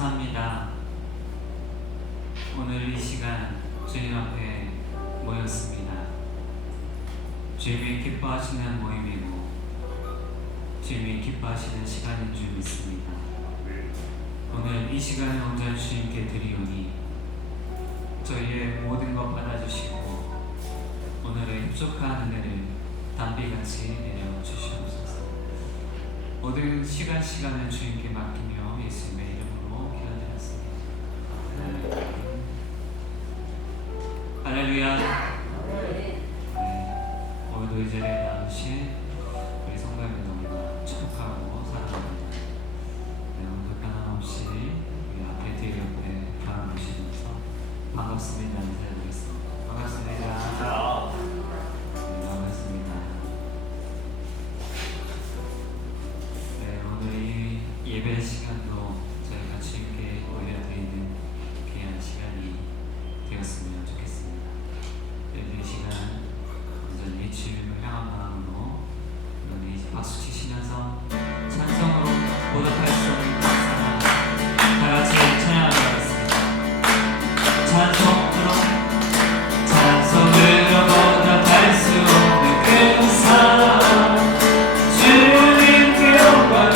감사합니다. 오늘 이 시간 주님 앞에 모였습니다. 주님이 기뻐하시는 모임이고 주님이 기뻐하시는 시간인 줄 믿습니다. 오늘 이 시간을 온전히 주님께 드리오니 저희의 모든 것 받아주시고 오늘의 흡족한 은혜를 담비같이 내려주시옵소서. 모든 시간을 주님께 맡기며 예수님의 이름으로 기도드렸습니다. 할렐루야. 오늘도 이 자리에 나오신 우리 성도님을 너무나 축복하고 사랑합니다. 오늘도 변함없이 우리 앞에 뒤에 옆에 바라보시면서 반갑습니다 인사드리겠습니다. 반갑습니다. 오늘 이 예배 시간도 저희가 주님께 올려드리는 귀한 시간이 되었으면 좋겠습니다. 이 시간 온전히 주님을 향한 마음으로 오늘 박수 치시면서 찬송으로 보답할 수 없는 감사나 다같이 찬양하도록 하겠습니다. 찬송으로 보답할 수 없는 그 사랑 주님께 영광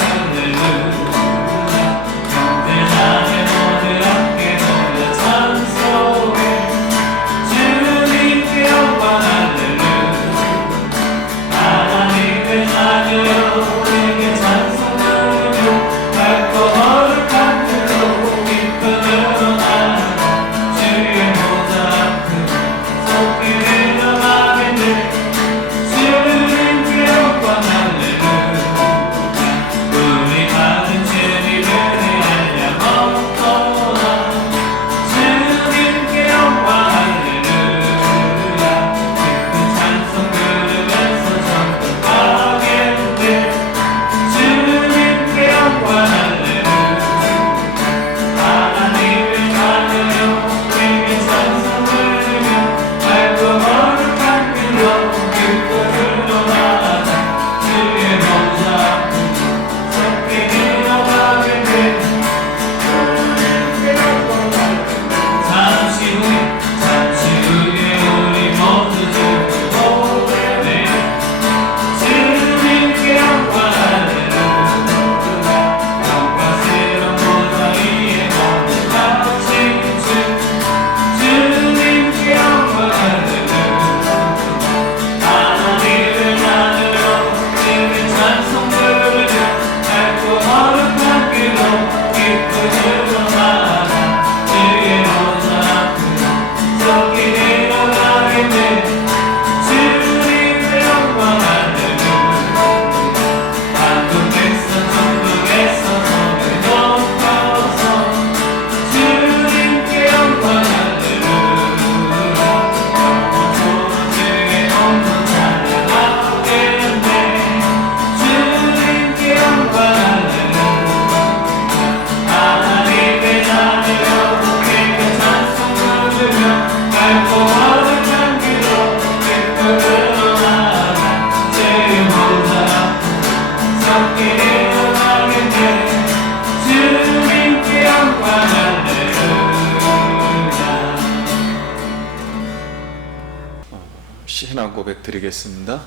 신앙 고백 드리겠습니다.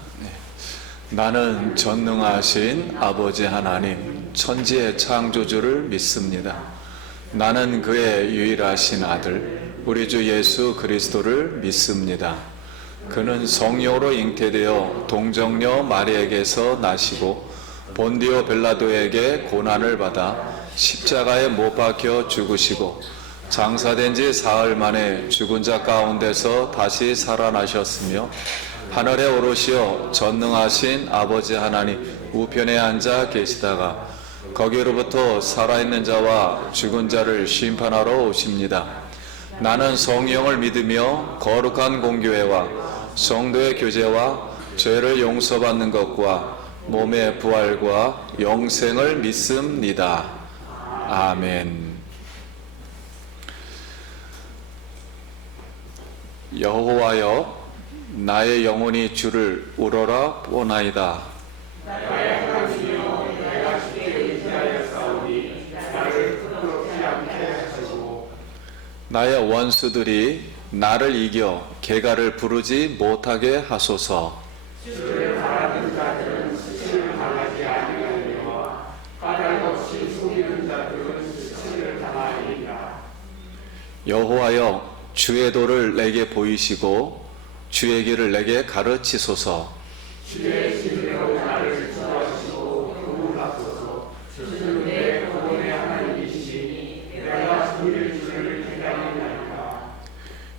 나는 전능하신 아버지 하나님, 천지의 창조주를 믿습니다. 나는 그의 유일하신 아들, 우리 주 예수 그리스도를 믿습니다. 그는 성령으로 잉태되어 동정녀 마리에게서 나시고 본디오 빌라도에게 고난을 받아 십자가에 못 박혀 죽으시고 장사된 지 사흘 만에 죽은 자 가운데서 다시 살아나셨으며 하늘에 오르시어 전능하신 아버지 하나님 우편에 앉아 계시다가 거기로부터 살아있는 자와 죽은 자를 심판하러 오십니다. 나는 성령을 믿으며 거룩한 공교회와 성도의 교제와 죄를 용서받는 것과 몸의 부활과 영생을 믿습니다. 아멘. 여호와여, 나의 영혼이 주를 우러러 보나이다. 나의 하나님이여, 내가 주께 의지하여 싸우니 나를 부끄럽지 않게 나의 원수들이 나를 이겨 개가를 부르지 못하게 하소서. 여호와여, 주의 도를 내게 보이시고 주의 길을 내게 가르치소서.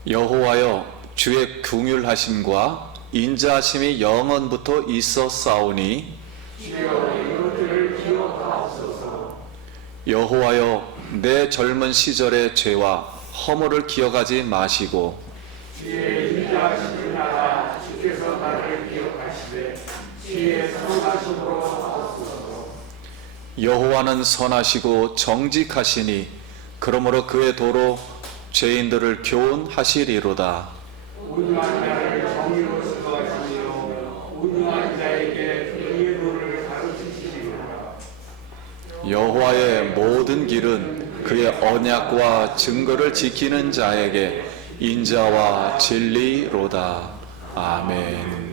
여호와여, 주의 긍휼하심과 인자하심이 영원부터 있었사오니 여호와여, 내 젊은 시절의 죄와 허물을 기억하지 마시고 여호와는 선하시고 정직하시니 그러므로 그의 도로 죄인들을 교훈하시리로다. 여호와의 모든 길은 그의 언약과 증거를 지키는 자에게 인자와 진리로다. 아멘.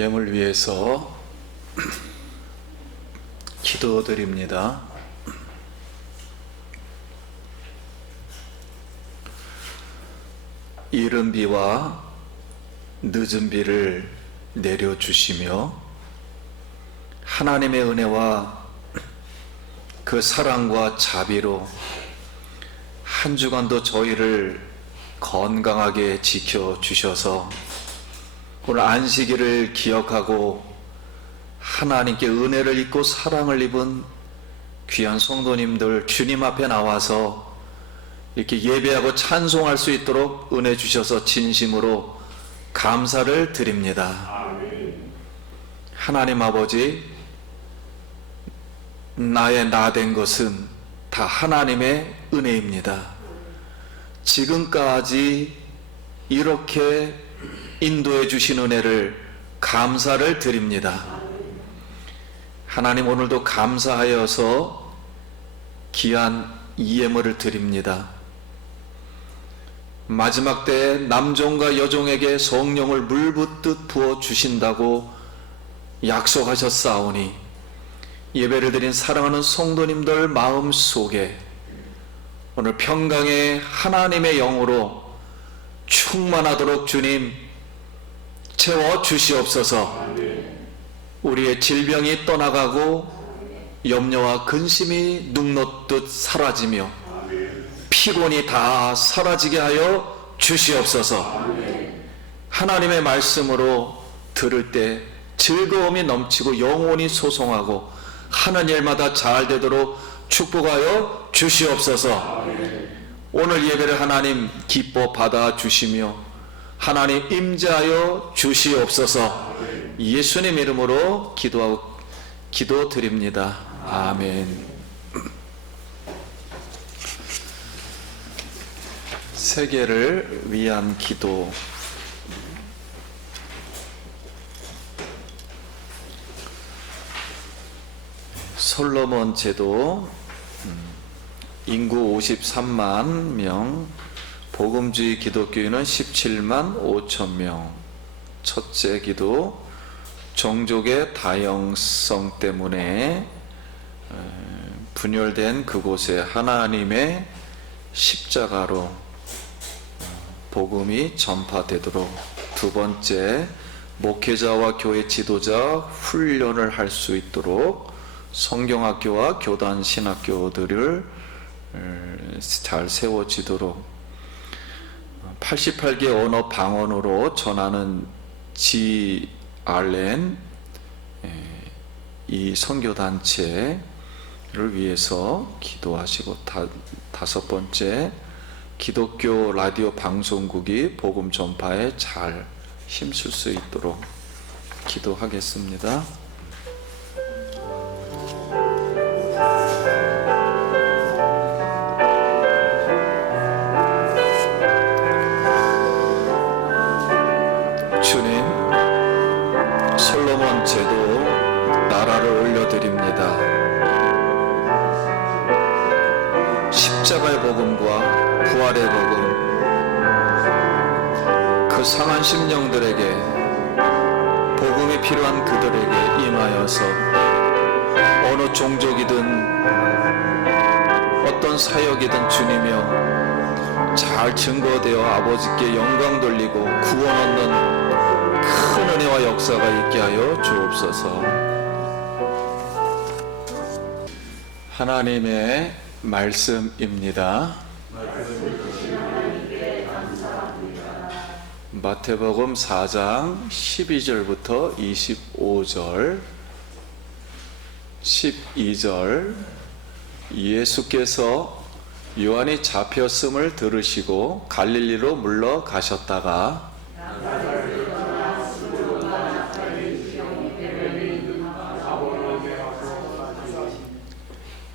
예물 위해서 기도드립니다. 이른 비와 늦은 비를 내려주시며 하나님의 은혜와 그 사랑과 자비로 한 주간도 저희를 건강하게 지켜주셔서 오늘 안식일을 기억하고 하나님께 은혜를 입고 사랑을 입은 귀한 성도님들 주님 앞에 나와서 이렇게 예배하고 찬송할 수 있도록 은혜 주셔서 진심으로 감사를 드립니다. 하나님 아버지, 나의 나 된 것은 다 하나님의 은혜입니다. 지금까지 이렇게 인도해 주신 은혜를 감사를 드립니다. 하나님, 오늘도 감사하여서 귀한 예물을 드립니다. 마지막 때에 남종과 여종에게 성령을 물붓듯 부어주신다고 약속하셨사오니 예배를 드린 사랑하는 성도님들 마음속에 오늘 평강의 하나님의 영으로 충만하도록 주님 채워주시옵소서. 우리의 질병이 떠나가고 염려와 근심이 눅놓듯 사라지며 피곤이 다 사라지게 하여 주시옵소서. 하나님의 말씀으로 들을 때 즐거움이 넘치고 영혼이 소송하고 하는 일마다 잘 되도록 축복하여 주시옵소서. 오늘 예배를 하나님 기뻐 받아 주시며 하나님 임재하여 주시옵소서. 예수님 이름으로 기도드립니다. 아멘. 세계를 위한 기도. 솔로몬 제도, 인구 53만 명, 복음주의 기독교인은 17만 5천 명. 첫째 기도, 종족의 다양성 때문에 분열된 그곳에 하나님의 십자가로 복음이 전파되도록. 두 번째, 목회자와 교회 지도자 훈련을 할 수 있도록 성경학교와 교단 신학교들을 잘 세워지도록 88개 언어 방언으로 전하는 GRN 이 선교단체를 위해서 기도하시고, 다섯 번째, 기독교 라디오 방송국이 복음 전파에 잘 힘쓸 수 있도록 기도하겠습니다. 주님, 솔로몬 제도 나라를 올려드립니다. 십자가의 복음과 부활의 복음, 그 상한 심령들에게, 복음이 필요한 그들에게 임하여서 어느 종족이든 어떤 사역이든 주님이여 잘 증거되어 아버지께 영광 돌리고 구원 얻는 큰 은혜와 역사가 있게 하여 주옵소서. 하나님의 말씀입니다. 마태복음 4장 12절부터 25절. 12절, 예수께서 요한이 잡혔음을 들으시고 갈릴리로 물러가셨다가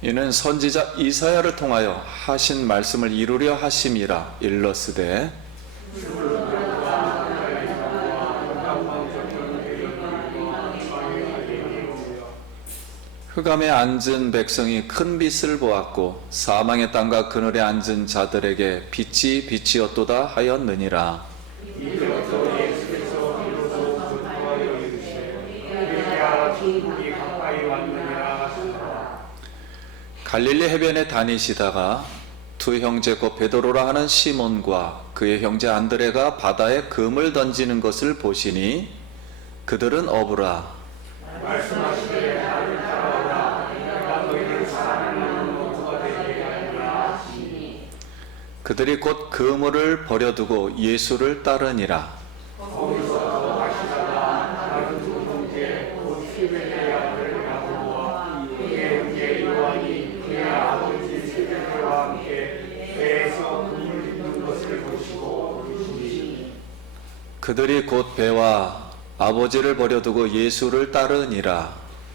이는 선지자 이사야를 통하여 하신 말씀을 이루려 하심이라. 일러스되 흑암에 앉은 백성이 큰 빛을 보았고 사망의 땅과 그늘에 앉은 자들에게 빛이 비치었도다 하였느니라. 천국이 가까이 왔느니라 하시더라. 갈릴리 해변에 다니시다가 두 형제 곧 베드로라 하는 시몬과 그의 형제 안드레가 바다에 금을 던지는 것을 보시니 그들은 어부라. 말씀하시되 나를 따라오라. 내가 너희를 사랑하는 어부가 되게 하리라 하시니 그들이 곧 그물을 버려두고 예수를 따르니라. 거기서 더 가시다가 다른 두 형제 곧 시베대의 아들 야고보와 그의 형제 요한이 그의 아버지 세베대와 함께 배에서 금을 잇는 것을 보시고 부르시니 그들이 곧 배와 아버지를 버려두고 예수를 따르니라.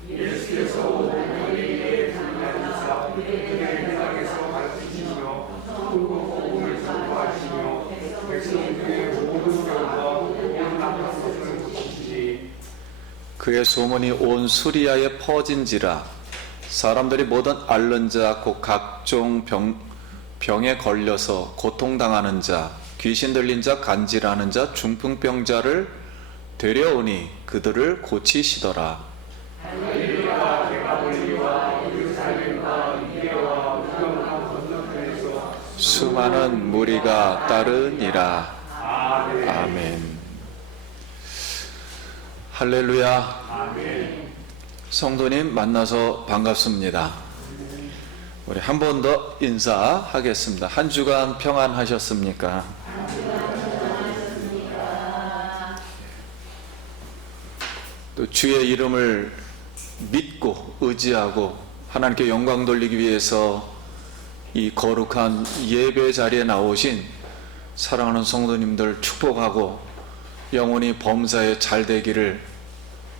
예수께서 오병이에게 불러내사 그들의 회당에서 가르치시며 천국 복음을 선포하시며 백성들의 모든 병과 모든 나쁜 것을 고치시니 그의 소문이 온 수리아에 퍼진지라. 사람들이 모든 앓는 자 곧 각종 병에 걸려서 고통당하는 자 귀신 들린 자 간질하는 자 중풍병자를 데려오니 그들을 고치시더라. 갈릴리와 데가볼리와 예루살렘과 유대와 우병과 건너편에서 수많은 무리가 따르니라. 아멘. 아멘. 할렐루야. 아멘. 성도님 만나서 반갑습니다. 우리 한 번 더 인사하겠습니다. 한 주간 평안하셨습니까? 또 주의 이름을 믿고 의지하고 하나님께 영광 돌리기 위해서 이 거룩한 예배 자리에 나오신 사랑하는 성도님들 축복하고 영원히 범사에 잘 되기를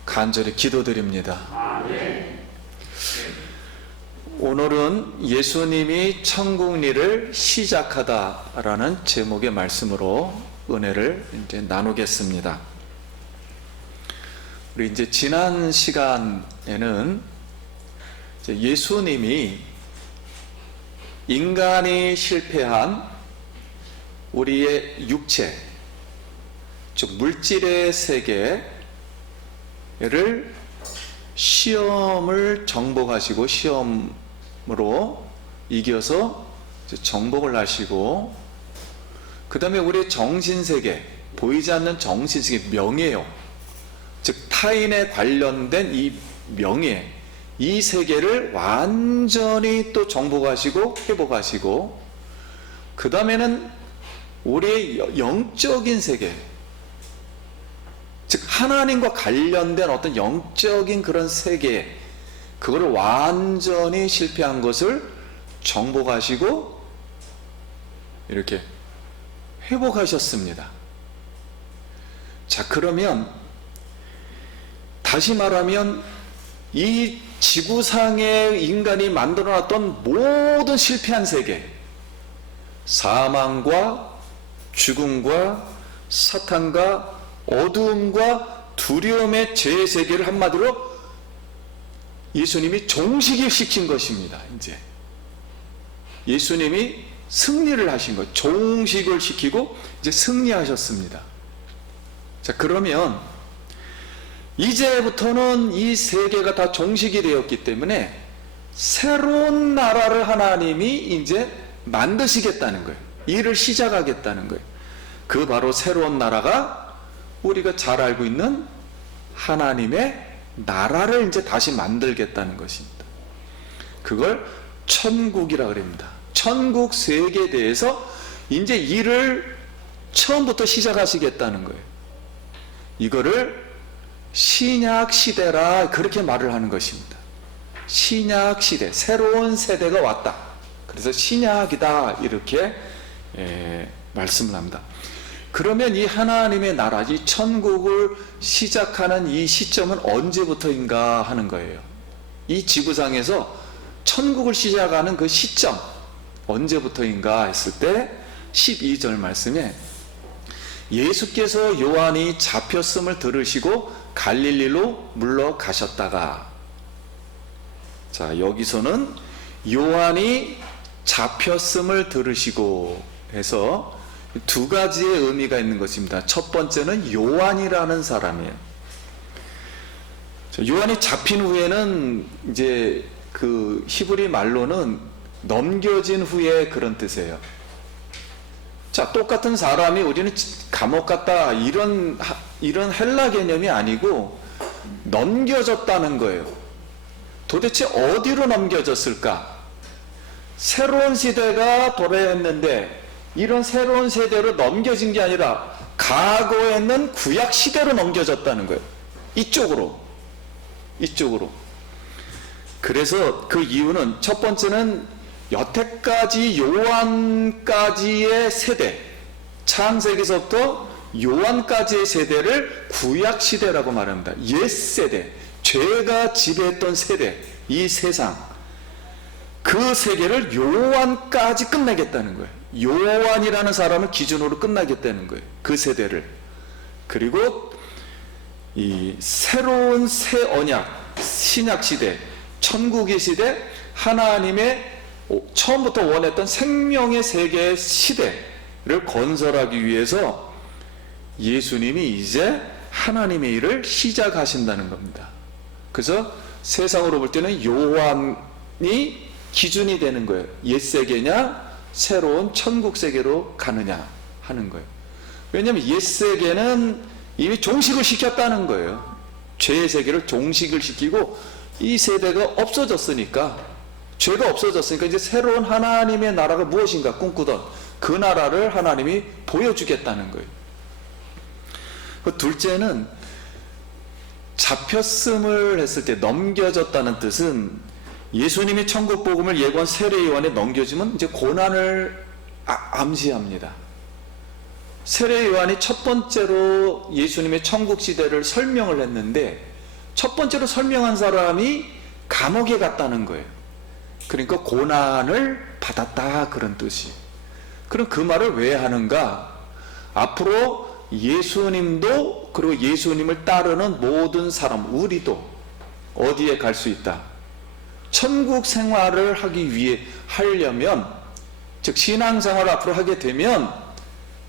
간절히 기도드립니다. 오늘은 예수님이 천국일을 시작하다라는 제목의 말씀으로 은혜를 이제 나누겠습니다. 우리 이제 지난 시간에는 이제 예수님이 인간이 실패한 우리의 육체, 즉 물질의 세계를 시험을 정복하시고 시험으로 이겨서 정복을 하시고, 그 다음에 우리의 정신세계, 보이지 않는 정신세계, 명예요. 즉 타인에 관련된 이 명예, 이 세계를 완전히 또 정복하시고 회복하시고, 그 다음에는 우리의 영적인 세계, 즉 하나님과 관련된 어떤 영적인 그런 세계, 그거를 완전히 실패한 것을 정복하시고 이렇게 회복하셨습니다. 자, 그러면 다시 말하면 이 지구상의 인간이 만들어놨던 모든 실패한 세계, 사망과 죽음과 사탄과 어두움과 두려움의 죄의 세계를 한마디로 예수님이 종식시킨 것입니다. 이제 예수님이 승리를 하신 것, 종식을 시키고 이제 승리하셨습니다. 자, 그러면 이제부터는 이 세계가 다 종식이 되었기 때문에 새로운 나라를 하나님이 이제 만드시겠다는 거예요. 일을 시작하겠다는 거예요. 그 바로 새로운 나라가 우리가 잘 알고 있는 하나님의 나라를 이제 다시 만들겠다는 것입니다. 그걸 천국이라 그럽니다. 천국 세계에 대해서 이제 일을 처음부터 시작하시겠다는 거예요. 이거를 신약 시대라 그렇게 말을 하는 것입니다. 신약 시대, 새로운 세대가 왔다. 그래서 신약이다 이렇게 말씀을 합니다. 그러면 이 하나님의 나라, 이 천국을 시작하는 이 시점은 언제부터인가 하는 거예요. 이 지구상에서 천국을 시작하는 그 시점 언제부터인가 했을 때 12절 말씀에 예수께서 요한이 잡혔음을 들으시고 갈릴리로 물러가셨다가, 자, 여기서는 요한이 잡혔음을 들으시고 해서 두 가지의 의미가 있는 것입니다. 첫 번째는 요한이라는 사람이에요. 요한이 잡힌 후에는 이제 그 히브리 말로는 넘겨진 후에 그런 뜻이에요. 자, 똑같은 사람이 우리는 감옥 갔다 이런 헬라 개념이 아니고 넘겨졌다는 거예요. 도대체 어디로 넘겨졌을까? 새로운 시대가 도래했는데 이런 새로운 세대로 넘겨진 게 아니라 과거에 있는 구약 시대로 넘겨졌다는 거예요. 이쪽으로. 그래서 그 이유는 첫 번째는 여태까지 요한까지의 세대, 창세기서부터 요한까지의 세대를 구약 시대라고 말합니다. 옛 세대, 죄가 지배했던 세대, 이 세상, 그 세계를 요한까지 끝내겠다는 거예요. 요한이라는 사람을 기준으로 끝나겠다는 거예요. 그 세대를. 그리고 이 새로운 새 언약, 신약 시대, 천국의 시대, 하나님의 처음부터 원했던 생명의 세계의 시대를 건설하기 위해서 예수님이 이제 하나님의 일을 시작하신다는 겁니다. 그래서 세상으로 볼 때는 요한이 기준이 되는 거예요. 옛 세계냐 새로운 천국 세계로 가느냐 하는 거예요. 왜냐하면 옛 세계는 이미 종식을 시켰다는 거예요. 죄의 세계를 종식을 시키고 이 세대가 없어졌으니까, 죄가 없어졌으니까 이제 새로운 하나님의 나라가 무엇인가 꿈꾸던 그 나라를 하나님이 보여주겠다는 거예요. 그 둘째는 잡혔음을 했을 때 넘겨졌다는 뜻은 예수님이 천국 복음을 예고한 세례 요한에 넘겨지면 이제 고난을 암시합니다. 세례 요한이 첫 번째로 예수님의 천국 시대를 설명을 했는데 첫 번째로 설명한 사람이 감옥에 갔다는 거예요. 그러니까 고난을 받았다 그런 뜻이. 그럼 그 말을 왜 하는가? 앞으로 예수님도 그리고 예수님을 따르는 모든 사람, 우리도 어디에 갈 수 있다? 천국 생활을 하려면, 즉 신앙생활을 앞으로 하게 되면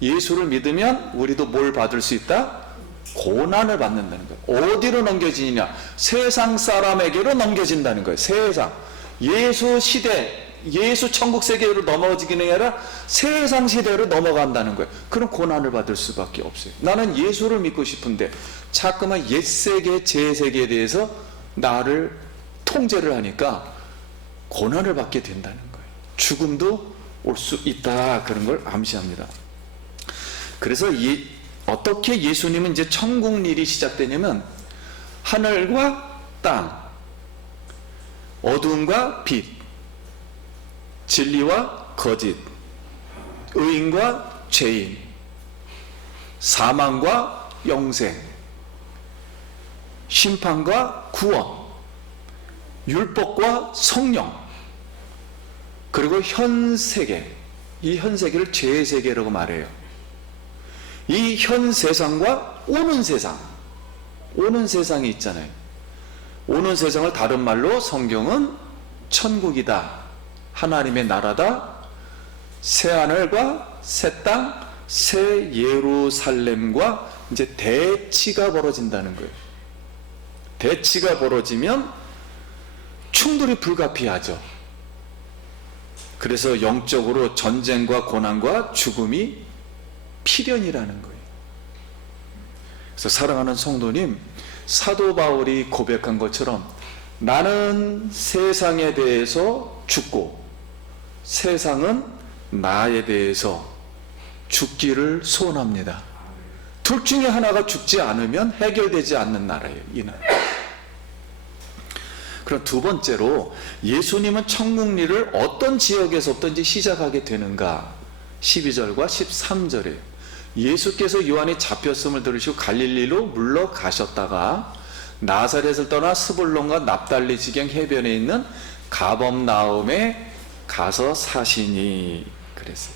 예수를 믿으면 우리도 뭘 받을 수 있다? 고난을 받는다는 거예요. 어디로 넘겨지느냐? 세상 사람에게로 넘겨진다는 거예요. 세상. 예수 시대, 예수 천국 세계로 넘어지기는 아니라 세상 시대로 넘어간다는 거예요. 그럼 고난을 받을 수밖에 없어요. 나는 예수를 믿고 싶은데 자꾸만 옛 세계, 제 세계에 대해서 나를 통제를 하니까 고난을 받게 된다는 거예요. 죽음도 올 수 있다 그런 걸 암시합니다. 그래서 어떻게 예수님은 이제 천국 일이 시작되냐면 하늘과 땅, 어둠과 빛, 진리와 거짓, 의인과 죄인, 사망과 영생, 심판과 구원, 율법과 성령, 그리고 현 세계, 이 현 세계를 죄의 세계라고 말해요. 이 현 세상과 오는 세상, 오는 세상이 있잖아요. 오는 세상을 다른 말로 성경은 천국이다, 하나님의 나라다, 새하늘과 새 땅, 새 예루살렘과 이제 대치가 벌어진다는 거예요. 대치가 벌어지면 충돌이 불가피하죠. 그래서 영적으로 전쟁과 고난과 죽음이 필연이라는 거예요. 그래서 사랑하는 성도님, 사도 바울이 고백한 것처럼 나는 세상에 대해서 죽고 세상은 나에 대해서 죽기를 소원합니다. 둘 중에 하나가 죽지 않으면 해결되지 않는 나라예요, 이 나라. 그럼 두 번째로 예수님은 천국 일을 어떤 지역에서부터 시작하게 되는가? 12절과 13절에 예수께서 요한이 잡혔음을 들으시고 갈릴리로 물러가셨다가 나사렛을 떠나 스불론과 납달리 지경 해변에 있는 가버나움에 가서 사시니 그랬어요.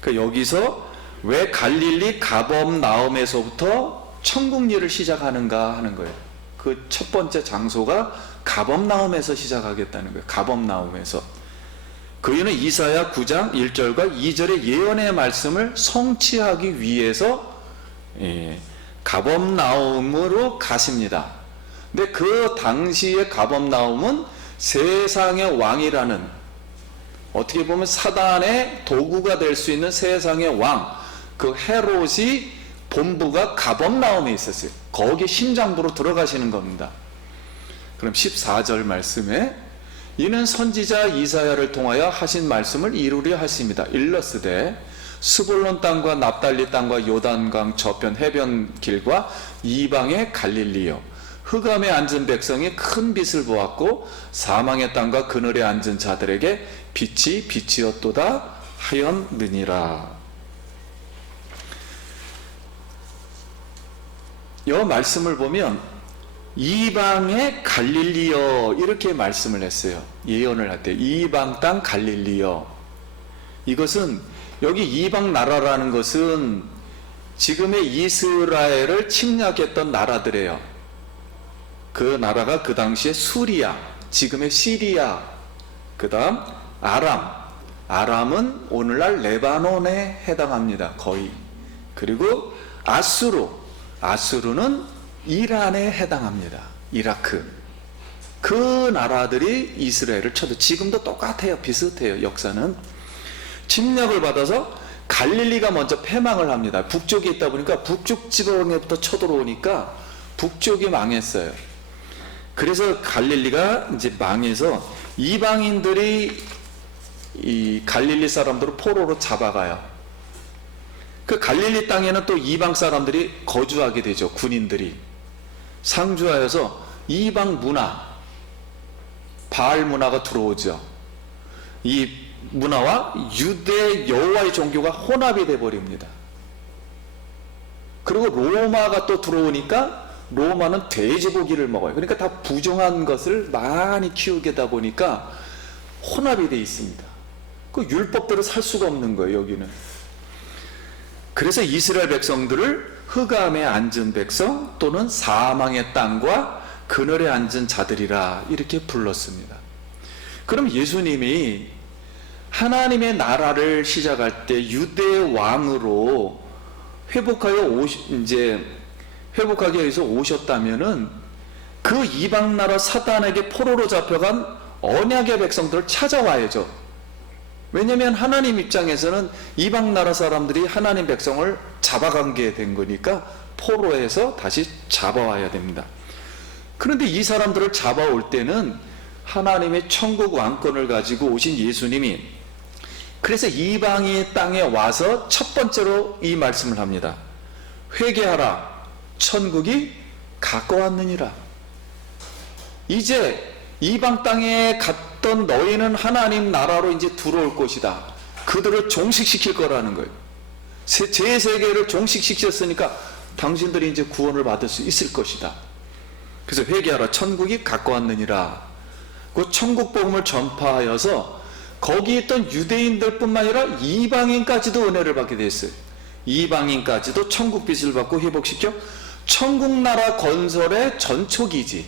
그러니까 여기서 왜 갈릴리 가버나움에서부터 천국 일을 시작하는가 하는 거예요. 그 첫 번째 장소가 가버나움에서 시작하겠다는 거예요. 가버나움에서. 그 이유는 이사야 9장 1절과 2절의 예언의 말씀을 성취하기 위해서 가버나움으로 가십니다. 근데 그 당시의 가범나움은 세상의 왕이라는, 어떻게 보면 사단의 도구가 될 수 있는 세상의 왕, 그 헤롯이 본부가 가범나움에 있었어요. 거기 심장부로 들어가시는 겁니다. 그럼 14절 말씀에 이는 선지자 이사야를 통하여 하신 말씀을 이루려 하십니다. 일러스되 스불론 땅과 납달리 땅과 요단강 저편 해변길과 이방의 갈릴리요, 흑암에 앉은 백성이 큰 빛을 보았고 사망의 땅과 그늘에 앉은 자들에게 빛이 빛이었도다 하였느니라. 이 말씀을 보면 이방의 갈릴리여 이렇게 말씀을 했어요. 예언을 할 때 이방 땅 갈릴리여. 이것은 여기 이방 나라라는 것은 지금의 이스라엘을 침략했던 나라들이에요. 그 나라가 그 당시에 수리아, 지금의 시리아, 그 다음 아람은 오늘날 레바논에 해당합니다. 거의. 그리고 아수르는 이란에 해당합니다. 이라크. 그 나라들이 이스라엘을 쳐도 지금도 똑같아요. 비슷해요. 역사는. 침략을 받아서 갈릴리가 먼저 패망을 합니다. 북쪽에 있다 보니까 북쪽 지방에부터 쳐들어오니까 북쪽이 망했어요. 그래서 갈릴리가 이제 망해서 이방인들이 이 갈릴리 사람들을 포로로 잡아가요. 그 갈릴리 땅에는 또 이방 사람들이 거주하게 되죠. 군인들이 상주하여서 이방 문화, 바알 문화가 들어오죠. 이 문화와 유대 여호와의 종교가 혼합이 돼 버립니다. 그리고 로마가 또 들어오니까 로마는 돼지고기를 먹어요. 그러니까 다 부정한 것을 많이 키우게다 보니까 혼합이 돼 있습니다. 그 율법대로 살 수가 없는 거예요. 여기는. 그래서 이스라엘 백성들을 흑암에 앉은 백성 또는 사망의 땅과 그늘에 앉은 자들이라 이렇게 불렀습니다. 그럼 예수님이 하나님의 나라를 시작할 때 유대 왕으로 회복하기 위해서 오셨다면은 그 이방 나라 사단에게 포로로 잡혀간 언약의 백성들을 찾아와야죠. 왜냐하면 하나님 입장에서는 이방 나라 사람들이 하나님 백성을 잡아간 게 된 거니까 포로에서 다시 잡아와야 됩니다. 그런데 이 사람들을 잡아올 때는 하나님의 천국 왕권을 가지고 오신 예수님이, 그래서 이방의 땅에 와서 첫 번째로 이 말씀을 합니다. 회개하라, 천국이 가까웠느니라. 이제 이방 땅에 갔던 너희는 하나님 나라로 이제 들어올 것이다. 그들을 종식시킬 거라는 거예요. 제3세계를 종식시켰으니까 당신들이 이제 구원을 받을 수 있을 것이다. 그래서 회개하라, 천국이 가까웠느니라. 그 천국 복음을 전파하여서 거기 있던 유대인들 뿐만 아니라 이방인까지도 은혜를 받게 됐어요. 이방인까지도 천국 빛을 받고 회복시켜 천국 나라 건설의 전초기지를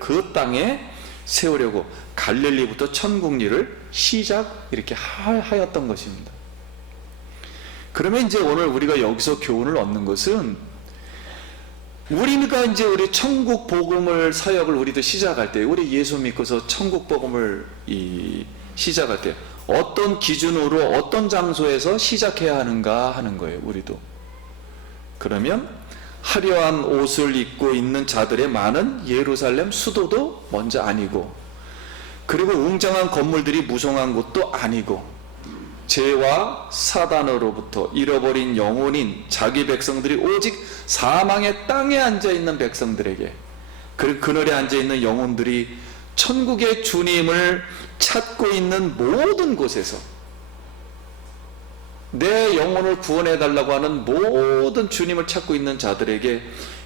그 땅에 세우려고 갈릴리부터 천국 일을 이렇게 하였던 것입니다. 그러면 이제 오늘 우리가 여기서 교훈을 얻는 것은, 우리가 이제 우리 천국 복음을 사역을 우리도 시작할 때, 우리 예수 믿고서 천국 복음을 시작할 때 어떤 기준으로 어떤 장소에서 시작해야 하는가 하는 거예요. 우리도. 그러면 화려한 옷을 입고 있는 자들의 많은 예루살렘 수도도 먼저 아니고, 그리고 웅장한 건물들이 무성한 곳도 아니고, 죄와 사단으로부터 잃어버린 영혼인 자기 백성들이 오직 사망의 땅에 앉아있는 백성들에게, 그리고 그늘에 앉아있는 영혼들이 천국의 주님을 찾고 있는 모든 곳에서 내 영혼을 구원해달라고 하는 모든 주님을 찾고 있는 자들에게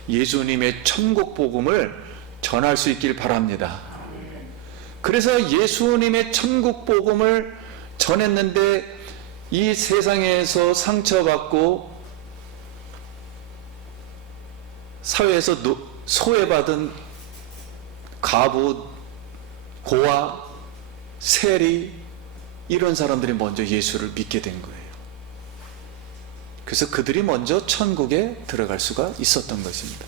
예수님의 천국 복음을 전할 수 있길 바랍니다. 그래서 예수님의 천국 복음을 전했는데 이 세상에서 상처받고 사회에서 소외받은 과부, 고아, 세리, 이런 사람들이 먼저 예수를 믿게 된 거예요. 그래서 그들이 먼저 천국에 들어갈 수가 있었던 것입니다.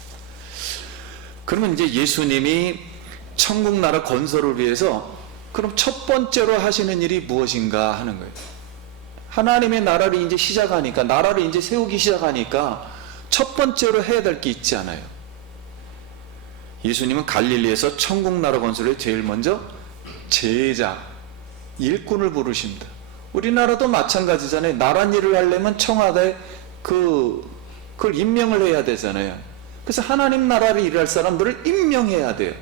그러면 이제 예수님이 천국 나라 건설을 위해서 그럼 첫 번째로 하시는 일이 무엇인가 하는 거예요. 하나님의 나라를 이제 시작하니까, 나라를 이제 세우기 시작하니까 첫 번째로 해야 될 게 있지 않아요. 예수님은 갈릴리에서 천국 나라 건설에 제일 먼저 제자, 일꾼을 부르십니다. 우리나라도 마찬가지잖아요. 나라 일을 하려면 청와대 그걸 임명을 해야 되잖아요. 그래서 하나님 나라를 일할 사람들을 임명해야 돼요.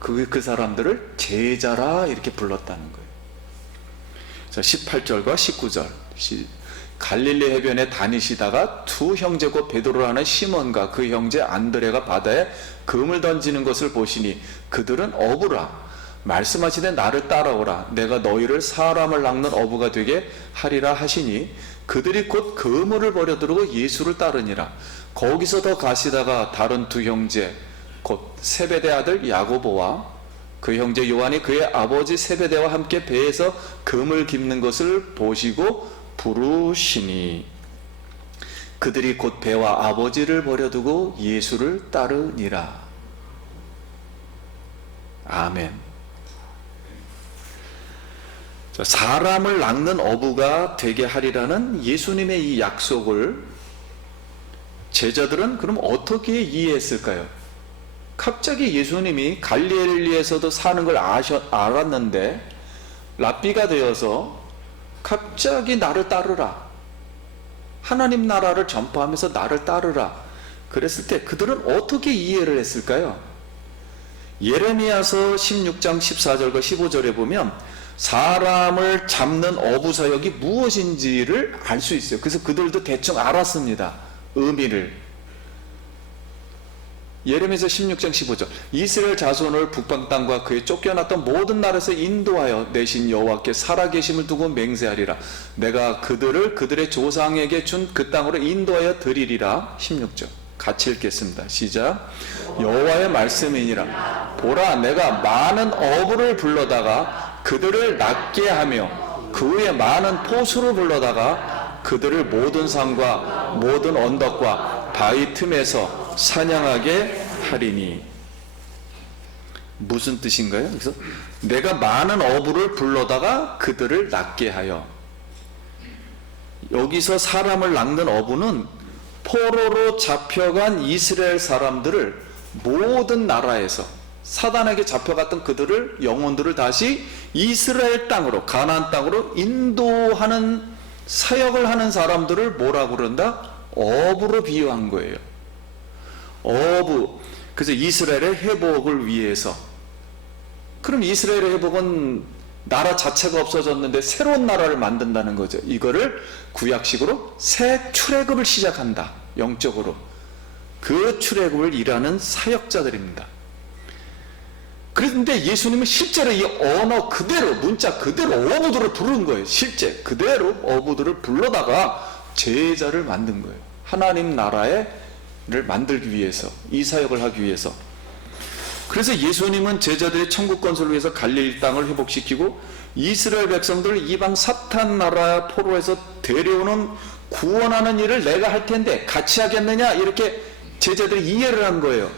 그 사람들을 제자라 이렇게 불렀다는 거예요. 자, 18절과 19절. 갈릴리 해변에 다니시다가 두 형제 곧 베드로라 하는 시몬과 그 형제 안드레가 바다에 금을 던지는 것을 보시니 그들은 어부라. 말씀하시되 나를 따라오라. 내가 너희를 사람을 낚는 어부가 되게 하리라 하시니 그들이 곧 그물을 버려두고 예수를 따르니라. 거기서 더 가시다가 다른 두 형제 곧 세베대 아들 야고보와 그 형제 요한이 그의 아버지 세베대와 함께 배에서 금을 깁는 것을 보시고 부르시니 그들이 곧 배와 아버지를 버려두고 예수를 따르니라. 아멘. 사람을 낚는 어부가 되게 하리라는 예수님의 이 약속을 제자들은 그럼 어떻게 이해했을까요? 갑자기 예수님이 갈릴리에서도 사는 걸 알았는데 랍비가 되어서 갑자기 나를 따르라, 하나님 나라를 전파하면서 나를 따르라 그랬을 때 그들은 어떻게 이해를 했을까요? 예레미야서 16장 14절과 15절에 보면 사람을 잡는 어부 사역이 무엇인지를 알 수 있어요. 그래서 그들도 대충 알았습니다. 의미를. 예레미야서 16장 15절 이스라엘 자손을 북방 땅과 그의 쫓겨났던 모든 나라에서 인도하여 내신 여호와께 살아계심을 두고 맹세하리라. 내가 그들을 그들의 조상에게 준 그 땅으로 인도하여 드리리라. 16절 같이 읽겠습니다. 시작. 여호와의 말씀이니라. 보라, 내가 많은 어부를 불러다가 그들을 낫게 하며 그 후에 많은 포수를 불러다가 그들을 모든 산과 모든 언덕과 바위 틈에서 사냥하게 하리니. 무슨 뜻인가요? 그래서 내가 많은 어부를 불러다가 그들을 낫게 하여. 여기서 사람을 낚는 어부는 포로로 잡혀간 이스라엘 사람들을 모든 나라에서 사단에게 잡혀갔던 그들을 영혼들을 다시 이스라엘 땅으로, 가나안 땅으로 인도하는 사역을 하는 사람들을 뭐라고 그런다? 어부로 비유한 거예요. 어부. 그래서 이스라엘의 회복을 위해서. 그럼 이스라엘의 회복은 나라 자체가 없어졌는데 새로운 나라를 만든다는 거죠. 이거를 구약식으로 새 출애굽을 시작한다. 영적으로. 그 출애굽을 일하는 사역자들입니다. 그런데 예수님은 실제로 이 언어 그대로, 문자 그대로 어부들을 부르는 거예요. 실제 그대로 어부들을 불러다가 제자를 만든 거예요. 하나님 나라를 만들기 위해서, 이 사역을 하기 위해서. 그래서 예수님은 제자들의 천국 건설을 위해서 갈릴리 땅을 회복시키고 이스라엘 백성들을 이방 사탄 나라 포로에서 데려오는 구원하는 일을 내가 할 텐데 같이 하겠느냐, 이렇게 제자들이 이해를 한 거예요.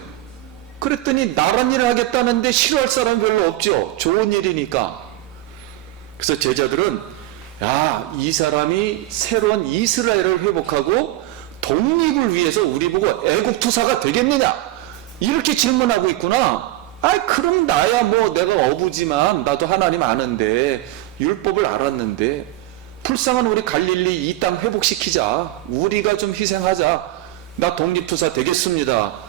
그랬더니 나란 일을 하겠다는데 싫어할 사람이 별로 없죠. 좋은 일이니까. 그래서 제자들은 야, 이 사람이 새로운 이스라엘을 회복하고 독립을 위해서 우리 보고 애국투사가 되겠느냐, 이렇게 질문하고 있구나. 아이, 그럼 나야 뭐 내가 어부지만 나도 하나님 아는데, 율법을 알았는데 불쌍한 우리 갈릴리 이 땅 회복시키자, 우리가 좀 희생하자, 나 독립투사 되겠습니다,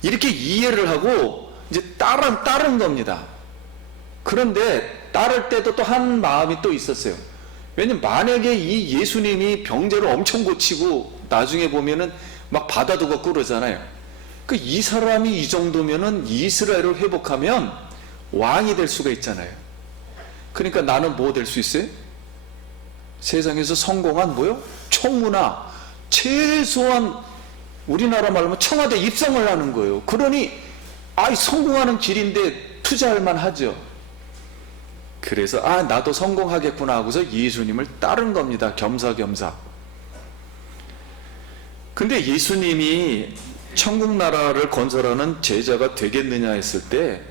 이렇게 이해를 하고 이제 따른 겁니다. 그런데 따를 때도 또 한 마음이 또 있었어요. 왜냐면 만약에 이 예수님이 병자를 엄청 고치고 나중에 보면은 막 받아두고 그러잖아요. 이 사람이 이 정도면은 이스라엘을 회복하면 왕이 될 수가 있잖아요. 그러니까 나는 뭐 될 수 있어요? 세상에서 성공한 뭐요? 총무나 최소한 우리나라 말로 하면 청와대 입성을 하는 거예요. 그러니 성공하는 길인데 투자할 만하죠. 그래서 나도 성공하겠구나 하고서 예수님을 따른 겁니다. 겸사겸사. 근데 예수님이 천국 나라를 건설하는 제자가 되겠느냐 했을 때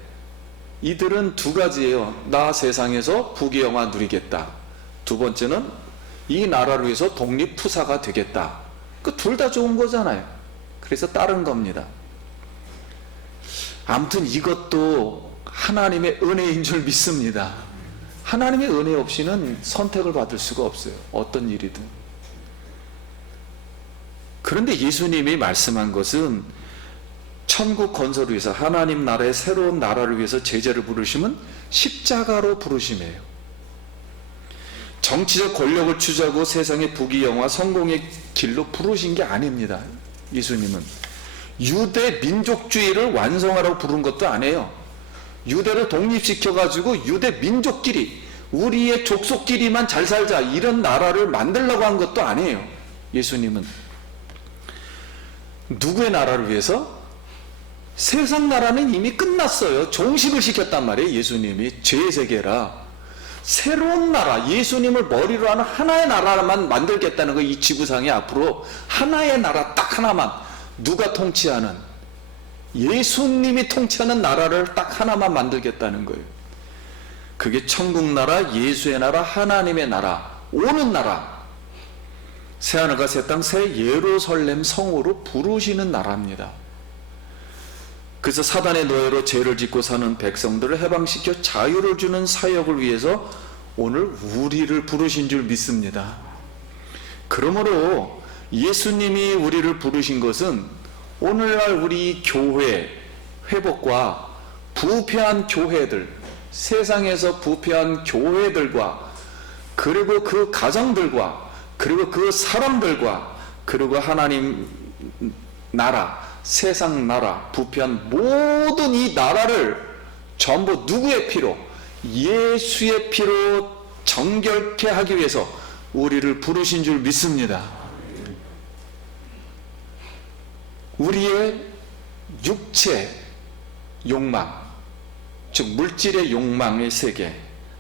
이들은 두 가지예요. 나 세상에서 부귀영화 누리겠다. 두 번째는 이 나라를 위해서 독립투사가 되겠다. 그 둘 다 좋은 거잖아요. 그래서 따른 겁니다. 아무튼 이것도 하나님의 은혜인 줄 믿습니다. 하나님의 은혜 없이는 선택을 받을 수가 없어요. 어떤 일이든. 그런데 예수님이 말씀한 것은 천국 건설을 위해서 하나님 나라의 새로운 나라를 위해서 제자를 부르시면 십자가로 부르심이에요. 정치적 권력을 취하고 세상의 부귀영화 성공의 길로 부르신 게 아닙니다. 예수님은 유대 민족주의를 완성하라고 부른 것도 아니에요. 유대를 독립시켜가지고 유대 민족끼리 우리의 족속끼리만 잘 살자 이런 나라를 만들려고 한 것도 아니에요. 예수님은 누구의 나라를 위해서? 세상 나라는 이미 끝났어요. 종식을 시켰단 말이에요. 예수님이 죄의 세계라 새로운 나라, 예수님을 머리로 하는 하나의 나라만 만들겠다는 거. 이 지구상에 앞으로 하나의 나라 딱 하나만, 누가 통치하는, 예수님이 통치하는 나라를 딱 하나만 만들겠다는 거예요. 그게 천국 나라, 예수의 나라, 하나님의 나라, 오는 나라, 새하늘과 새 땅, 새 예루살렘 성으로 부르시는 나라입니다. 그래서 사단의 노예로 죄를 짓고 사는 백성들을 해방시켜 자유를 주는 사역을 위해서 오늘 우리를 부르신 줄 믿습니다. 그러므로 예수님이 우리를 부르신 것은 오늘날 우리 교회 회복과 부패한 교회들, 세상에서 부패한 교회들과 그리고 그 가정들과 그리고 그 사람들과 그리고 하나님 나라, 세상 나라, 부패한 모든 이 나라를 전부 누구의 피로? 예수의 피로 정결케 하기 위해서 우리를 부르신 줄 믿습니다. 우리의 육체 욕망, 즉 물질의 욕망의 세계,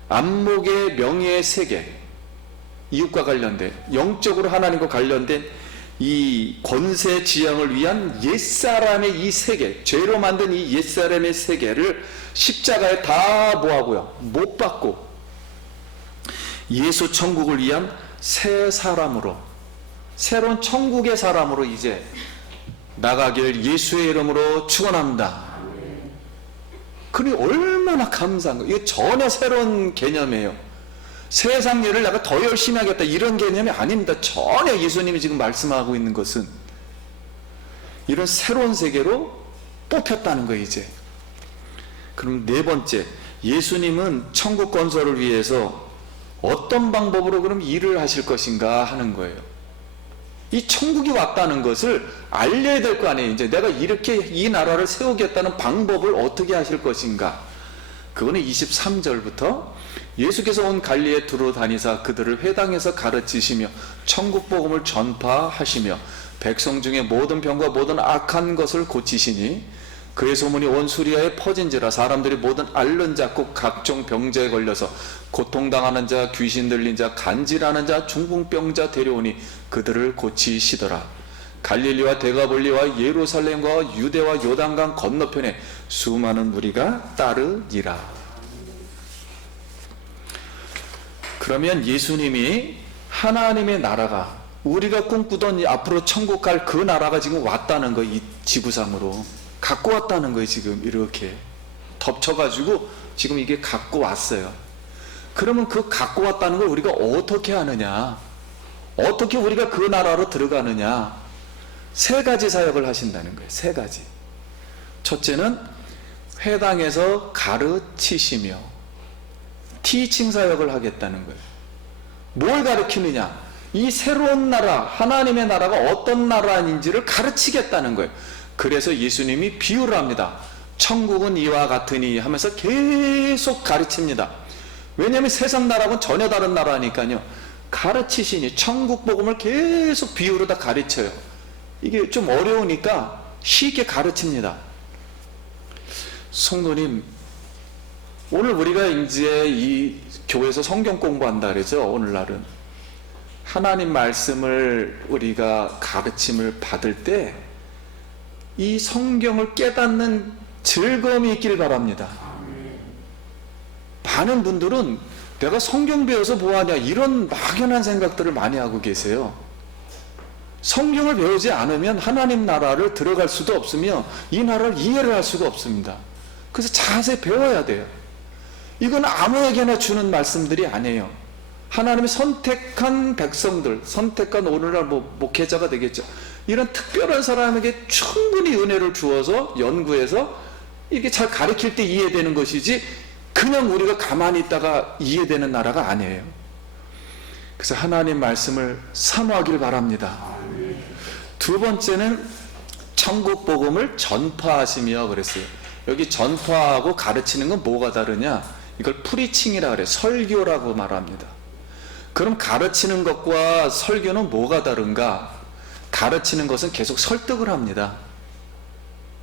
안목의 명예의 세계, 이웃과 관련된, 영적으로 하나님과 관련된 이 권세 지향을 위한 옛사람의 이 세계, 죄로 만든 이 옛사람의 세계를 십자가에 다 뭐하고요? 못 받고 예수 천국을 위한 새 사람으로, 새로운 천국의 사람으로 이제 나가길 예수의 이름으로 축원합니다. 그러니 얼마나 감사한 거예요. 이게 전혀 새로운 개념이에요. 세상 일을 내가 더 열심히 하겠다 이런 개념이 아닙니다. 전혀 예수님이 지금 말씀하고 있는 것은 이런 새로운 세계로 뽑혔다는 거예요. 이제 그럼 네 번째, 예수님은 천국 건설을 위해서 어떤 방법으로 그럼 일을 하실 것인가 하는 거예요. 이 천국이 왔다는 것을 알려야 될 거 아니에요. 이제 내가 이렇게 이 나라를 세우겠다는 방법을 어떻게 하실 것인가. 그거는 23절부터 예수께서 온 갈릴리에 두루 다니사 그들을 회당에서 가르치시며 천국 복음을 전파하시며 백성 중에 모든 병과 모든 악한 것을 고치시니 그의 소문이 온 수리아에 퍼진지라 사람들이 모든 앓는 자 곧 각종 병자에 걸려서 고통당하는 자, 귀신 들린 자, 간질하는 자, 중풍병자 데려오니 그들을 고치시더라. 갈릴리와 데가볼리와 예루살렘과 유대와 요단강 건너편에 수많은 무리가 따르니라. 그러면 예수님이 하나님의 나라가, 우리가 꿈꾸던 앞으로 천국 갈 그 나라가 지금 왔다는 거, 이 지구상으로 갖고 왔다는 거예요. 지금 이렇게 덮쳐가지고 지금 이게 갖고 왔어요. 그러면 그 갖고 왔다는 걸 우리가 어떻게 하느냐, 어떻게 우리가 그 나라로 들어가느냐, 세 가지 사역을 하신다는 거예요. 세 가지. 첫째는 회당에서 가르치시며 티칭 사역을 하겠다는 거예요. 뭘 가르치느냐, 이 새로운 나라, 하나님의 나라가 어떤 나라인지를 가르치겠다는 거예요. 그래서 예수님이 비유를 합니다. 천국은 이와 같으니 하면서 계속 가르칩니다. 왜냐하면 세상 나라하고는 전혀 다른 나라니까요. 가르치시니 천국 복음을 계속 비유로 다 가르쳐요. 이게 좀 어려우니까 쉽게 가르칩니다. 성도님, 오늘 우리가 이제 이 교회에서 성경 공부한다 그러죠. 오늘날은 하나님 말씀을 우리가 가르침을 받을 때 이 성경을 깨닫는 즐거움이 있길 바랍니다. 많은 분들은 내가 성경 배워서 뭐하냐 이런 막연한 생각들을 많이 하고 계세요. 성경을 배우지 않으면 하나님 나라를 들어갈 수도 없으며 이 나라를 이해를 할 수가 없습니다. 그래서 자세히 배워야 돼요. 이건 아무에게나 주는 말씀들이 아니에요. 하나님이 선택한 백성들, 선택한 오늘날 목회자가 되겠죠. 이런 특별한 사람에게 충분히 은혜를 주어서 연구해서 이게 잘 가르칠 때 이해되는 것이지 그냥 우리가 가만히 있다가 이해되는 나라가 아니에요. 그래서 하나님 말씀을 사모하길 바랍니다. 두 번째는 천국 복음을 전파하시며 그랬어요. 여기 전파하고 가르치는 건 뭐가 다르냐? 이걸 프리칭이라 그래요. 설교라고 말합니다. 그럼 가르치는 것과 설교는 뭐가 다른가? 가르치는 것은 계속 설득을 합니다.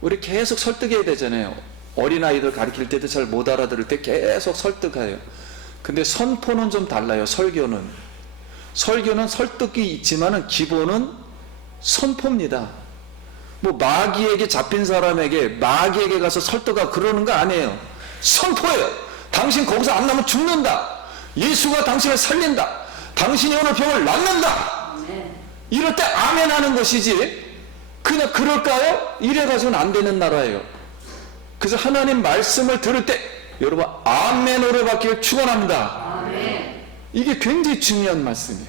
우리 계속 설득해야 되잖아요. 어린아이들 가르칠 때도 잘 못 알아들을 때 계속 설득해요. 근데 선포는 좀 달라요. 설교는 설득이 있지만은 기본은 선포입니다. 뭐 마귀에게 잡힌 사람에게 마귀에게 가서 설득하고 그러는 거 아니에요. 선포예요. 당신 거기서 안 나면 죽는다. 예수가 당신을 살린다. 당신이 오늘 병을 낫는다. 이럴 때 아멘 하는 것이지 그냥 그럴까요? 이래가지고는 안 되는 나라예요. 그래서 하나님 말씀을 들을 때 여러분 아멘으로 받기를 축원합니다. 아멘. 이게 굉장히 중요한 말씀이에요.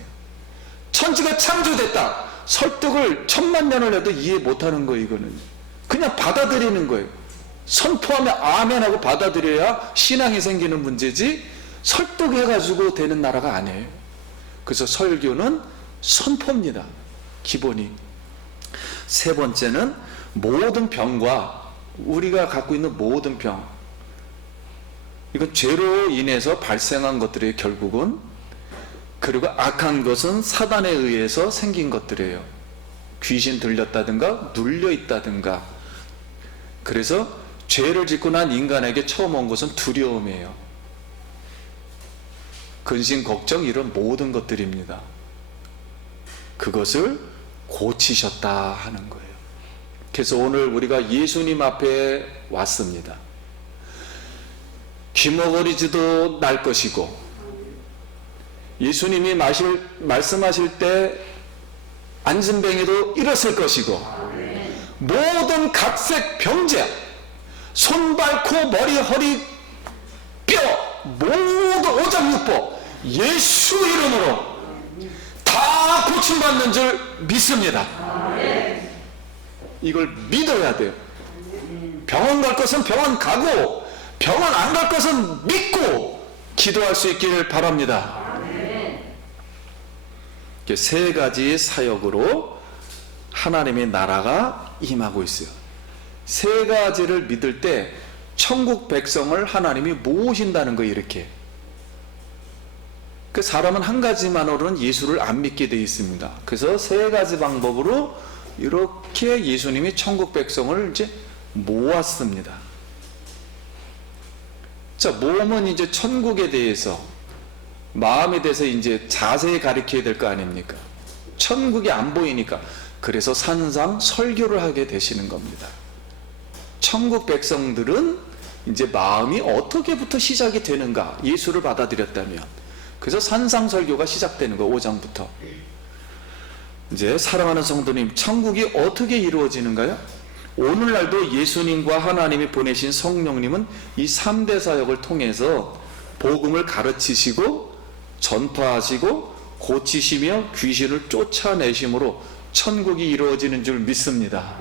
천지가 창조됐다. 설득을 10,000년을 해도 이해 못하는 거예요. 이거는 그냥 받아들이는 거예요. 선포하면 아멘하고 받아들여야 신앙이 생기는 문제지 설득해가지고 되는 나라가 아니에요. 그래서 설교는 선포입니다. 기본이. 세 번째는 모든 병과 우리가 갖고 있는 모든 병, 이건 죄로 인해서 발생한 것들이 결국은, 그리고 악한 것은 사단에 의해서 생긴 것들이에요. 귀신 들렸다든가 눌려 있다든가. 그래서 죄를 짓고 난 인간에게 처음 온 것은 두려움이에요. 근심, 걱정, 이런 모든 것들입니다. 그것을 고치셨다 하는 거예요. 그래서 오늘 우리가 예수님 앞에 왔습니다. 귀머거리지도 날 것이고, 예수님이 말씀하실 때 안진뱅이도 일었을 것이고, 모든 각색 병자, 손발, 코, 머리, 허리, 뼈, 모두 오장육부 예수 이름으로 다 고침받는 줄 믿습니다. 이걸 믿어야 돼요. 병원 갈 것은 병원 가고, 병원 안 갈 것은 믿고 기도할 수 있기를 바랍니다. 세 가지의 사역으로 하나님의 나라가 임하고 있어요. 세 가지를 믿을 때 천국 백성을 하나님이 모으신다는 거예요. 이렇게. 그 사람은 한 가지만으로는 예수를 안 믿게 되어 있습니다. 그래서 세 가지 방법으로 이렇게 예수님이 천국 백성을 이제 모았습니다. 자, 모으면 이제 천국에 대해서, 마음에 대해서 이제 자세히 가르쳐야 될 거 아닙니까? 천국이 안 보이니까. 그래서 산상 설교를 하게 되시는 겁니다. 천국 백성들은 이제 마음이 어떻게부터 시작이 되는가? 예수를 받아들였다면. 그래서 산상 설교가 시작되는 거, 5장부터. 이제 사랑하는 성도님, 천국이 어떻게 이루어지는가요? 오늘날도 예수님과 하나님이 보내신 성령님은 이 3대 사역을 통해서 복음을 가르치시고 전파하시고 고치시며 귀신을 쫓아내심으로 천국이 이루어지는 줄 믿습니다.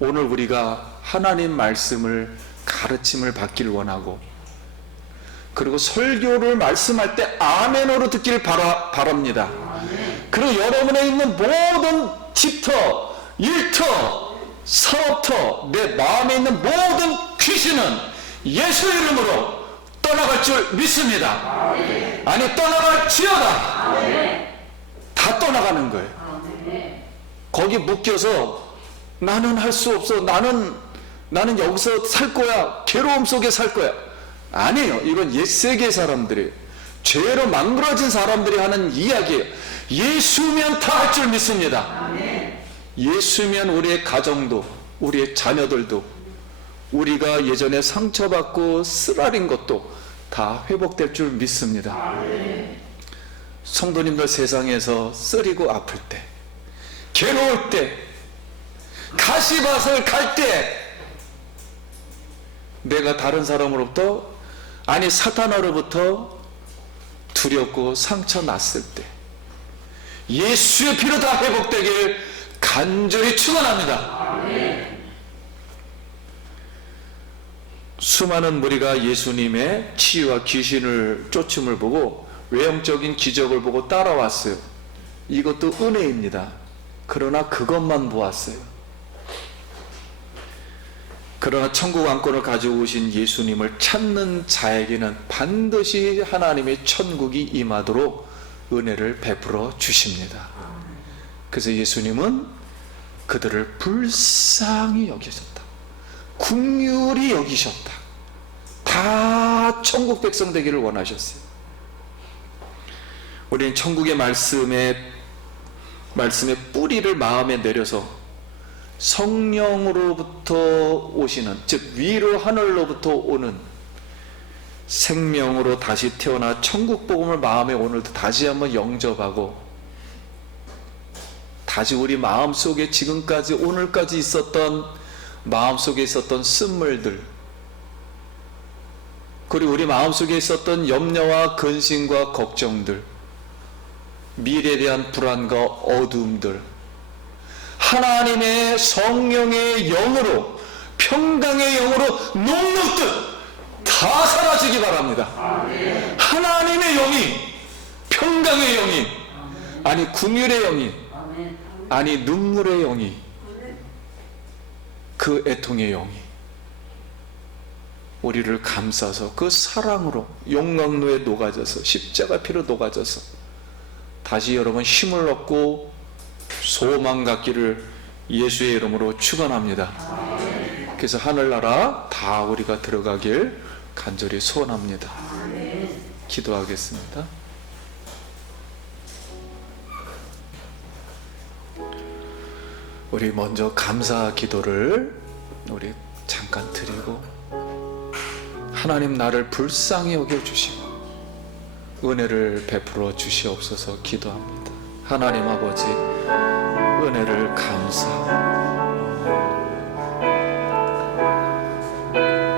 오늘 우리가 하나님 말씀을 가르침을 받길 원하고, 그리고 설교를 말씀할 때 아멘으로 듣길 바랍니다. 그리고 여러분에 있는 모든 집터, 일터, 사업터, 내 마음에 있는 모든 귀신은 예수 이름으로 떠나갈 줄 믿습니다. 아니, 떠나갈지어다. 다 떠나가는 거예요. 거기 묶여서 나는 할 수 없어, 나는 여기서 살 거야, 괴로움 속에 살 거야. 아니에요. 이건 옛세계 사람들이, 죄로 망그러진 사람들이 하는 이야기예요. 예수면 다 할 줄 믿습니다. 예수면 우리의 가정도, 우리의 자녀들도, 우리가 예전에 상처받고 쓰라린 것도 다 회복될 줄 믿습니다. 성도님들, 세상에서 쓰리고 아플 때, 괴로울 때, 가시밭을 갈 때, 내가 다른 사람으로부터, 아니 사탄으로부터 두렵고 상처 났을 때 예수의 피로 다 회복되길 간절히 축원합니다. 수많은 무리가 예수님의 치유와 귀신을 쫓음을 보고 외형적인 기적을 보고 따라왔어요. 이것도 은혜입니다. 그러나 그것만 보았어요. 그러나 천국 왕권을 가지고 오신 예수님을 찾는 자에게는 반드시 하나님의 천국이 임하도록 은혜를 베풀어 주십니다. 그래서 예수님은 그들을 불쌍히 여기셨다, 긍휼히 여기셨다. 다 천국 백성 되기를 원하셨어요. 우리는 천국의 말씀의 뿌리를 마음에 내려서 성령으로부터 오시는, 즉 위로 하늘로부터 오는 생명으로 다시 태어나 천국 복음을 마음에 오늘도 다시 한번 영접하고, 다시 우리 마음속에 지금까지 오늘까지 있었던 마음속에 있었던 쓴물들, 그리고 우리 마음속에 있었던 염려와 근심과 걱정들, 미래에 대한 불안과 어두움들, 하나님의 성령의 영으로, 평강의 영으로 녹록듯 다 사라지기 바랍니다. 하나님의 영이, 평강의 영이, 아니 긍휼의 영이, 아니 눈물의 영이, 그 애통의 영이 우리를 감싸서 그 사랑으로 용광로에 녹아져서 십자가 피로 녹아져서 다시 여러분 힘을 얻고 소망 갖기를 예수의 이름으로 축원합니다. 그래서 하늘나라 다 우리가 들어가길 간절히 소원합니다. 기도하겠습니다. 우리 먼저 감사 기도를 우리 잠깐 드리고, 하나님 나를 불쌍히 여겨주시고 은혜를 베풀어 주시옵소서 기도합니다. 하나님 아버지, 은혜를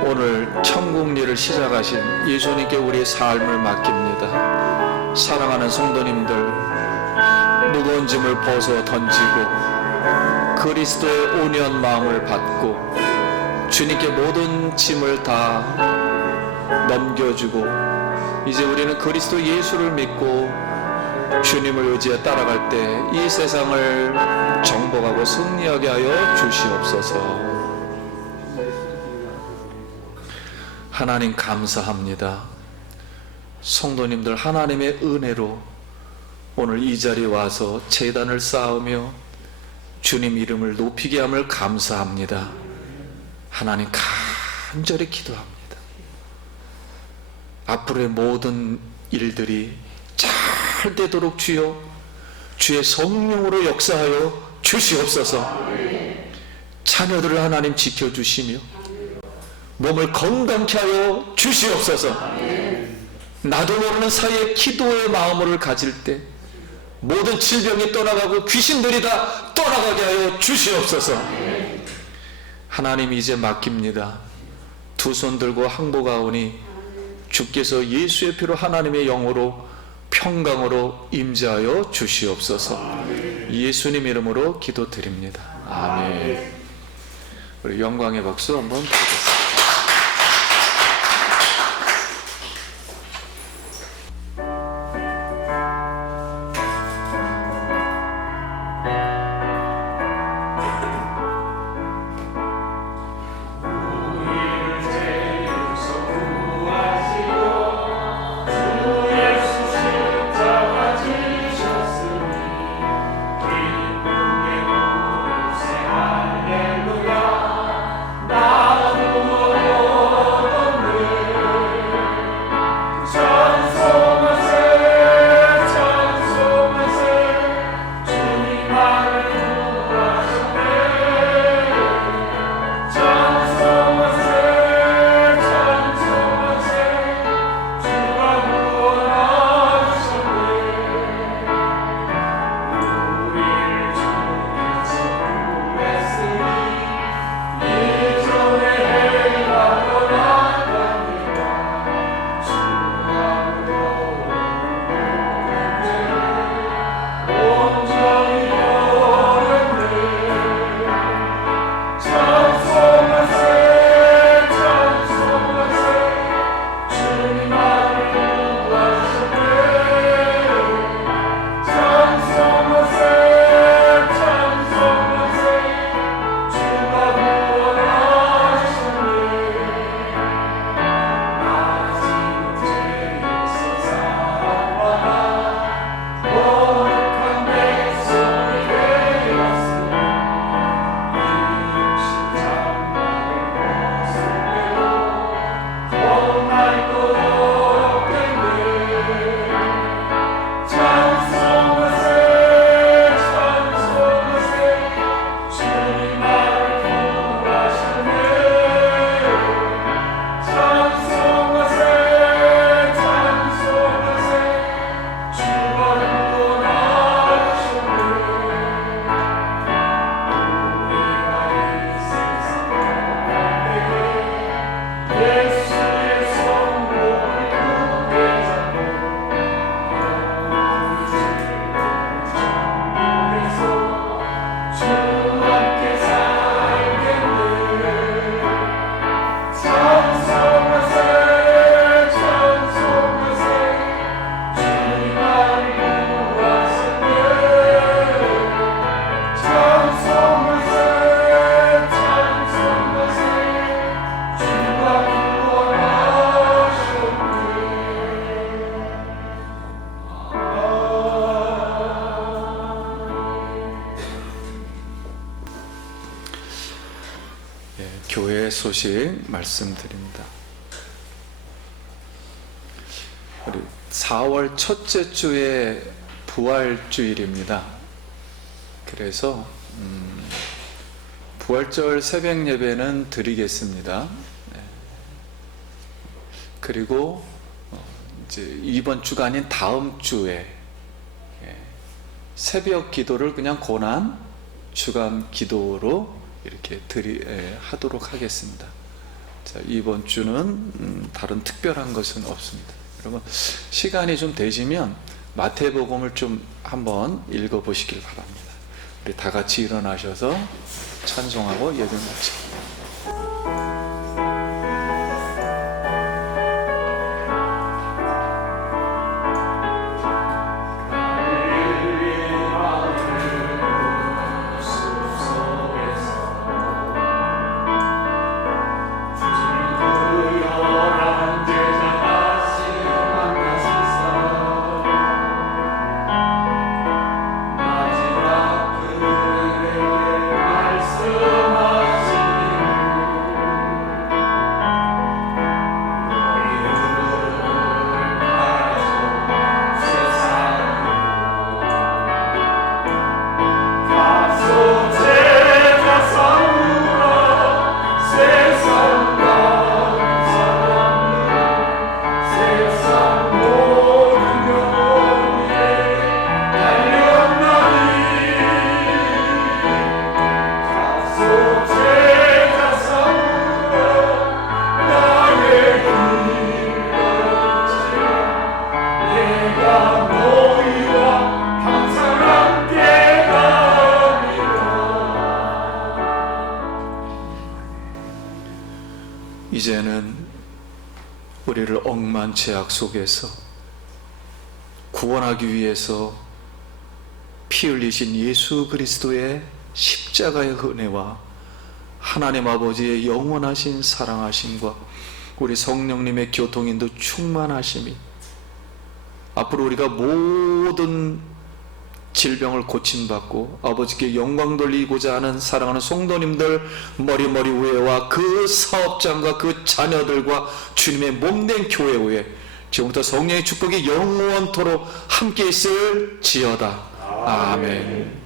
오늘 천국 일을 시작하신 예수님께 우리의 삶을 맡깁니다. 사랑하는 성도님들, 무거운 짐을 벗어 던지고 그리스도의 온유한 마음을 받고 주님께 모든 짐을 다 넘겨주고, 이제 우리는 그리스도 예수를 믿고 주님을 의지해 따라갈 때 이 세상을 정복하고 승리하게 하여 주시옵소서. 하나님 감사합니다. 성도님들 하나님의 은혜로 오늘 이 자리에 와서 제단을 쌓으며 주님 이름을 높이게 함을 감사합니다. 하나님 간절히 기도합니다. 앞으로의 모든 일들이 잘 되도록 주여 주의 성령으로 역사하여 주시옵소서. 자녀들을 하나님 지켜주시며 몸을 건강케 하여 주시옵소서. 나도 모르는 사이에 기도의 마음을 가질 때 모든 질병이 떠나가고 귀신들이 다 떠나가게 하여 주시옵소서. 하나님 이제 맡깁니다. 두 손 들고 항복하오니 주께서 예수의 피로 하나님의 영으로 평강으로 임재하여 주시옵소서. 예수님 이름으로 기도드립니다. 아멘. 우리 영광의 박수 한번 드리겠습니다. 나도 교회 소식 말씀드립니다. 우리 4월 첫째 주에 부활주일입니다. 그래서 부활절 새벽 예배는 드리겠습니다. 그리고 이제 이번 주가 아닌 다음 주에 새벽 기도를 그냥 고난 주간 기도로 이렇게 하도록 하겠습니다. 자, 이번 주는 다른 특별한 것은 없습니다. 여러분 시간이 좀 되시면 마태복음을 좀 한번 읽어보시길 바랍니다. 우리 다 같이 일어나셔서 찬송하고 예배 마칩니다. 이제는 우리를 억만 죄악 속에서 구원하기 위해서 피 흘리신 예수 그리스도의 십자가의 은혜와 하나님 아버지의 영원하신 사랑하심과 우리 성령님의 교통인도 충만하심이 앞으로 우리가 모든 질병을 고침받고 아버지께 영광 돌리고자 하는 사랑하는 성도님들 머리 위에와 그 사업장과 그 자녀들과 주님의 몸된 교회 위에 지금부터 성령의 축복이 영원토록 함께 있을지어다. 아멘.